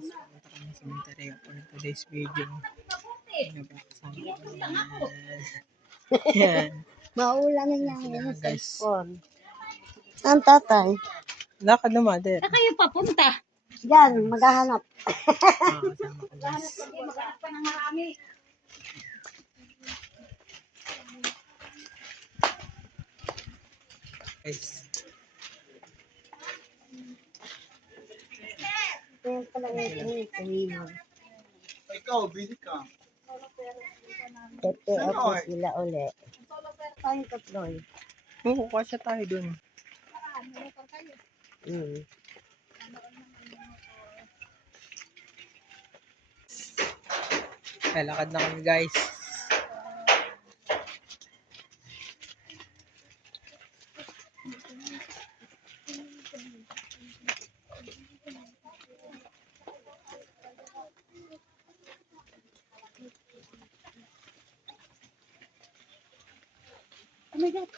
guys, pumunta kami sa Monterrey for today's video. Nabakasama ko yan. Yan. Maulan na niya Sila, yung guys. cellphone. Ang tatay? Lakad na, mother. Saan kayo papunta? Diyan, maghahanap. Kasama ko, guys. Maghanap pa ng marami. Guys. Ayan pala yung kumino. Ikaw, busy ka. Tete ako sila uli. Tayong tatlo eh. Oo, kasya tayo dun. Lakad na kami, guys. Oh my God.